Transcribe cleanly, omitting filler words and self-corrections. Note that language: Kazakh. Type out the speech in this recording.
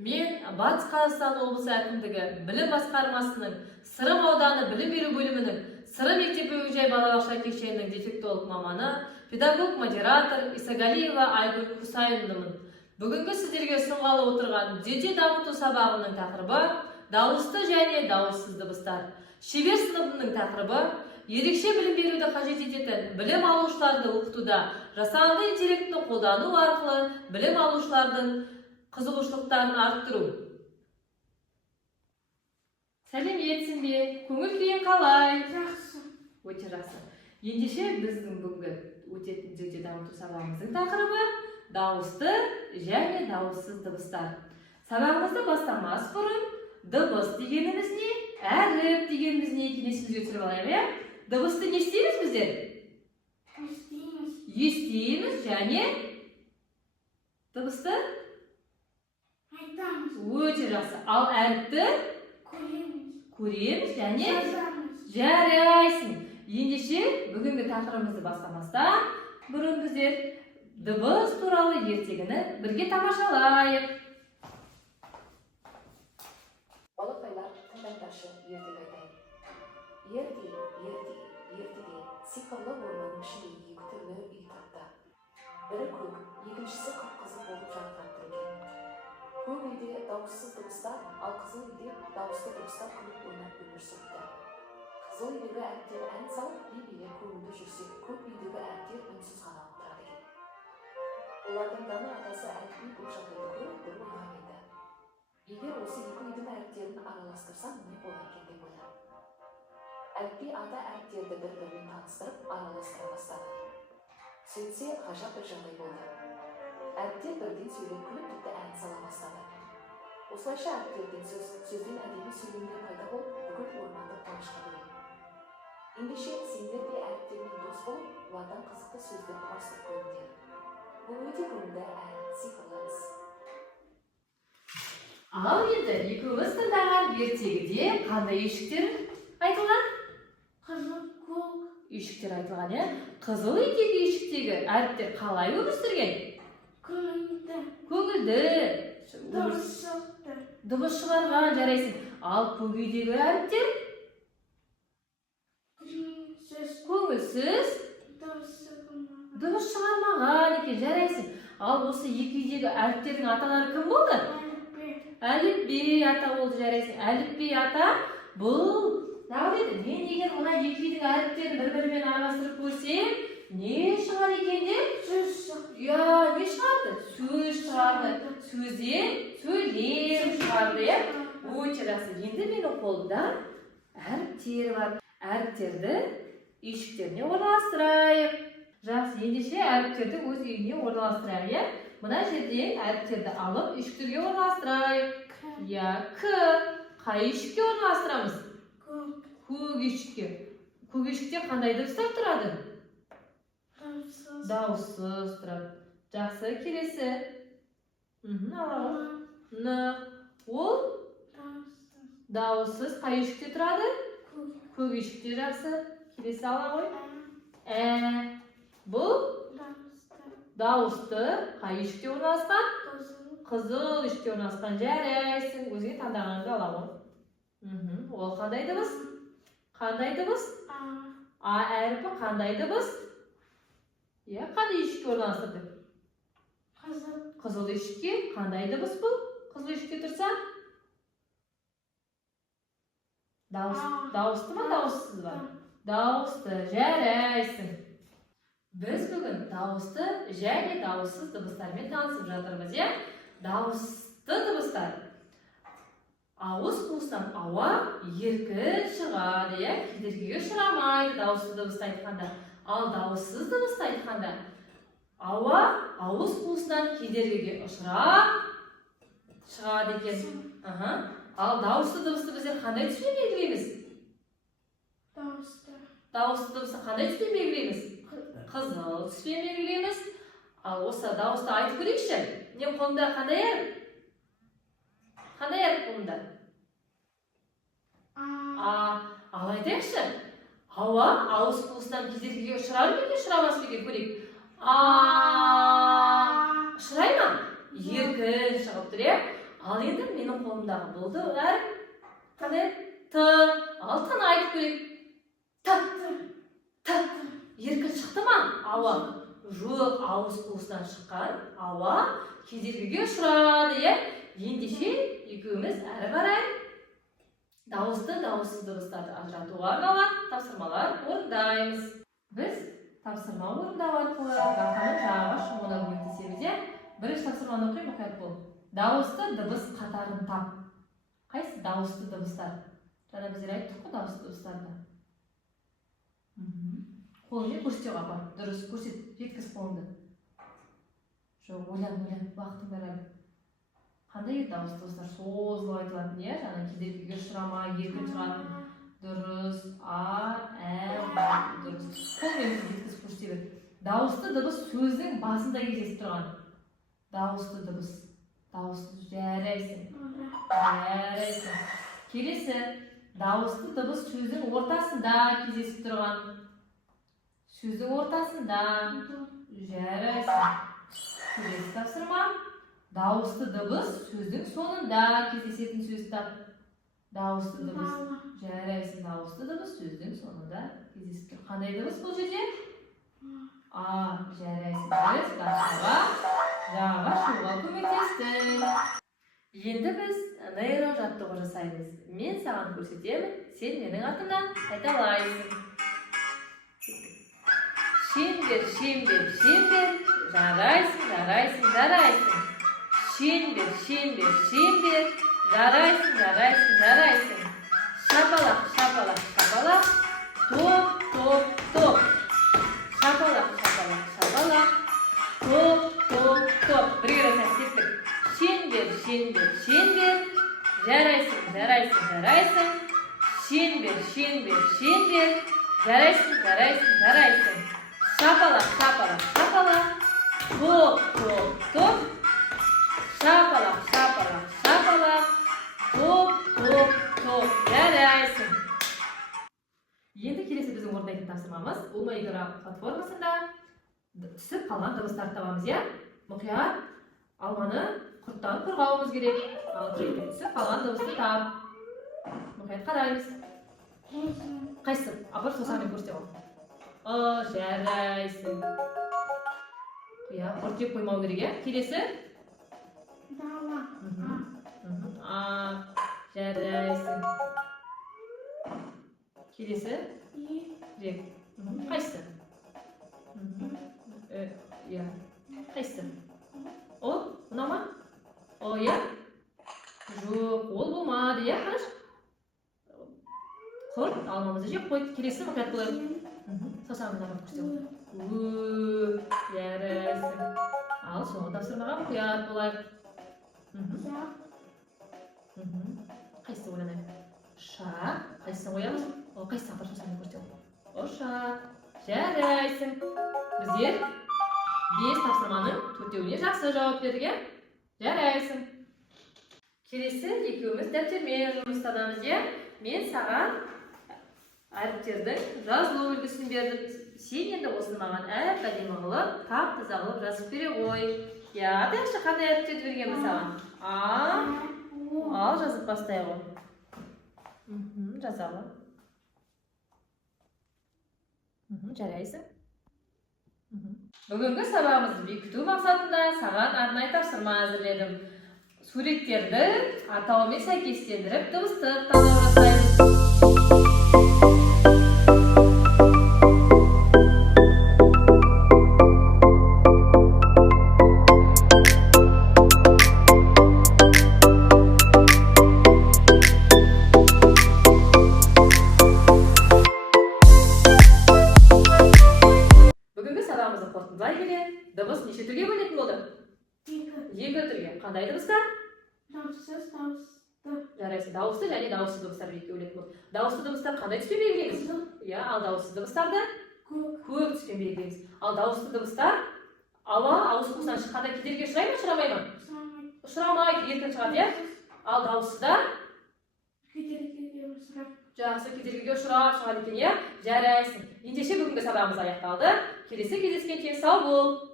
Мен Батыс Қазақстан облысы әкімдігі білім басқармасының Сырым ауданы білім беру бөлімінің Сырым мектеп-үй-жай балабақша кешенінің дефектолог маманы, педагог-модератор Исагалиева Айгүл Хусайынымын. Бүгінгі сіздерге ұсынғалы отырған жеке дамыту сабағының тақырыбы дауысты және дауыссыз дыбыстар. Шебер сыныбының тақырыбы ерекше білім беруді қажет ететін білім алушыларды оқытуда жасанды интеллектті қолдану арқылы білім алушылардың қызығушылықтарын арттыру. Сәлеметсің бе? Көңіл күйің қалай? Жақсы. Өте жақсы. Ендеше біздің бүгінгі өтетін жеке дамыту сабағымыздың тақырыбы дауысты және дауыссыз дыбыстар. Сабағымызды бастамас бұрын дыбыс дегеніміз не, әріп дегеніміз не екенін есімізге түсіріп алайық, иә? Дыбысты не істейміз біздер? Естейміз және дыбысты айтамыз. Өте жақсы. Ал әріпті көреміз және жарайсың. Ендеше бүгінгі тақырыбымызды бастамастан бұрын біздер дыбыс туралы ертегіні бірге тамашалайық. Балақайлар, тыңдаңдаршы, ертегі айтайын. Ертеде сиқырлы орманның ішінде екі түрлі үй тапты. Бірі көк, екіншісі қып-қызыл болып жарқырап тұр екен. Көк үйде дауыссыз дыбыстар, ал қызыл үйде дауысты дыбыстар күліп ойнап өмір сүрді. Қызыл үйдегі әріптер ән салып, би-билеп көңілді жүрсе, көк үйдегі әріптер үнсіз ғана отырады екен. Олардың дана атасы әліпби бұл жағдайды көріп бір ойға келді. Егер осы екі үйдің әріптерін араластырсам, не болады екен деп ойлады. Әліпби ата әріптерді бір-бірімен таныстырып, араластыра бастады. Сөйтсе, ғажап бір жағдай болды. Әріптер бірден сөйлеп күліп тіпті ән сала бастады. Осылайша әріптердің сөзден әдеби сөйлемдер пайда болып, бүкіл орманды қуанышқа бөледі. Ендеше сендер де әріптермен дос болып, олардан қызықты сөздер құрастырып көріңдер. Бұл өте көңілді әрі сиқырлы іс. Ал енді екеуміз тыңдаған ертегіде қандай үйшіктер айтылған? Қызыл, көк, Үйшіктер айтылған, иә? Қызыл үйдегі үйшіктегі әріптер қалай өмір сүрген? Көңілді, дыбыс шығарған, жарайсың. Ал көк үйдегі әріптер көңілсіз, дыбыс шығармаған екен, жарайсың. Ал осы екі үйдегі әріптердің аталары кім болды? Әліпби ата болды, жарайсың. Әліпби ата бұл деді, мен егер мына екі үйдің әріптерін бір-бірімен араластырып көрсем, не шығар екен деп? Я, не шығарды? Сөз шығарды. Сөзден сөйлем шығарды, иә? Өте жақсы. Енді менің қолымда әріптер бар. Әріптерді үйшіктеріне орналастырайық. Жақсы, ендеше әріптерді өз үйіне орналастырайық, иә? Мына жерден әріптерді алып үйшіктерге орналастырайық. Я, К. Қай үйшікке орналастырамыз? Көк үйшікке. Көк үйшікте қандай дыбыстар тұрады? Дауыссыз тұрады. Жақсы, келесі. Алаға. Н. Ол дауыссыз қай үйшікте тұрады? Көк үйшікте, жақсы. Келесі ала ғой. Бұл дауысты қай үйшікте орналасқан? Қызыл үйшікте орналасқан, жарайсың. Өзге таңдағаныңды ала ғой. Ол қандай дыбыс? Қандай дыбыс? А әріпі қандай дыбыс? Я, қандай үйшікке орналастырды? Қызыл үйшікке. Қандай дыбыс бұл? Қызыл үйшікте тұрса? Дауысты ма, дауыссыз ба? Дауысты, жарайсың. Біз бүгін дауысты және дауыссыз дыбыстармен танысып жатырмыз, иә? Дауысты дыбыстар. Ауыз қуысынан ауа еркін шығады, иә? Кедергіге ұшырамайды дауысты дыбысты айтқанда. Ал дауыссыз дыбысты айтқанда, ауа ауыз қуысынан кедергіге ұшырап шығады екен. Ал дауысты дыбысты біздер қандай түспен белгілейміз? Дауысты дыбысты қандай түспен белгілейміз? Қызыл түспен белгілейміз. Ал осы дауысты айтып көрейікші. Не қолымда қандай әріп? Қандай әріп қолымда? Ал айтайықшы. Ауа ауыз қуысынан кедергіге ұшырар ма екен, ұшырамас па екен көрейік. Ұшырай ма? Еркін шығып тұр, иә? Ал енді менің қолымдағы болды әріп қандай т. Ал таны айтып көрейік. Т. Еркін шықты ма? Ауа. Жоқ, ауыз қуысынан шыққан ауа кедергіге ұшырады, иә? Ендеше екеуміз әрі қарай дауысты дауыссыз дыбыстарды ажыратуға арналған тапсырмалар орындаймыз. Біз тапсырма орындау арқылы бақаның жағаға шығуына көмектесеміз, иә? Бірінші тапсырманы оқимын, мұқият бол. Дауысты дыбыс қатарын тап. Қайсы дауысты дыбыстар? Жаңа біздер айттық қой дауысты дыбыстарды. Қолыңмен көрсете апар. Дұрыс, көрсет, жеткіз қолыңды. Жоқ, ойлан, уақытың бар әлі. Қандай дауысты дыбыстар созылып айтылатын, иә? Жаңа кедергіге ұшырамай, еркін шығатын. Дұрыс, дұрыс. Қолмен жеткіз көрсете бер. Дауысты дыбыс сөздің басында кездесіп тұрған. Дауысты дыбыс. Дауысты жарайсың. Келесі, дауысты дыбыс сөздің ортасында кездесіп тұрған. Сөздің ортасында жарайсың. Келесі тапсырма. Дауысты дыбыс сөздің соңында кездесетін сөз тап. Дауысты дыбыс. Жарайсың. Дауысты дыбыс сөздің соңында кездесіп тұр. Қандай дыбыс бұл жерде? Жарайсың. Жағаға шығуға көмектестің. Енді біз нейро жаттығу жасаймыз. Мен саған көрсетемін, сен менің атымнан қайталайсың. Шеңбер, жарайсың. Шеңбер, жарайсың. Шапалақ, топ. Шапалақ, топ. Бірге жасайық, кеттік. Шеңбер, жарайсың. Шеңбер, жарайсың. Шапалақ, топ. Шапалақ, топ. Жарайсың. Енді келесі біздің орындайтын тапсырмамыз Умайгра платформасында түсіп қалған дыбыстарды табамыз, иә? Мұқият алманы құрттан қорғауымыз керек. Ал келді, түсіп қалған дыбысты тап. Мұқият қараймыз. Қайсы? Апыр сосамен көрсете ғой. Жарайсың. Құрт жеп қоймау керек, иә? Келесі? Жарайсың. Келесі? Қайсы? Қайсы? Ол? Мына ма? Иә? Жоқ, ол болмады, иә? Қараш? Құрт, алмамызды жеп қойды. Келесі мұқият болайық. Сосамын ағып көрсете ғой. Жарайсың. Ал соңғы тапсырмаға мұқият болайық. Қайсы ойланайық? Шақ. Қайсысын қоямыз? Қайсы апар сосамын көрсете ғой. Шақ. Жарайсың. Біздер 5 тапсырманың 4-еуіне жақсы жауап бердік, иә? Жарайсың. Келесі екеуміз дәптермен жұмыстадамыз, иә? Мен саған әріптердің жазылу үлгісін бердім. Сен енді осыны маған әп-әдемі қылып, тап-таза қылып жазып бере ғой. Иә, айтайықшы қандай әріптерді бергенмін саған? Ал жазып бастай ғой. Жазалы. Жарайсың. Бүгінгі сабағымызды бекіту мақсатында саған арнайы тапсырма әзірледім. Суреттерді атауымен сәйкестендіріп дыбысты талдау жасаймыз. Қорытындылай келе, дыбыс неше түрге бөлінетін болды? 2 түрге. Қандай дыбыстар? Дауыссыз. Жарайсың. Дауысты және дауыссыз дыбыстар екеуге бөлінетін болды. Дауысты дыбыстар қандай түспен белгілейміз? Иә, ал дауыссыз дыбыстарды көк түспен белгілейміз. Ал дауысты дыбыстар ауыз қуысынан шыққанда кедергі ұшырай ма, ұшырамай ма? Ұшырамайды, еркін шығады, иә? Ал дауыссыздар жақсы кедергіге ұшырап шығады екен, иә? Жарайсың. Ендеше бүгінгі сабағымыз аяқталды. Келесі кездескенше сау бол.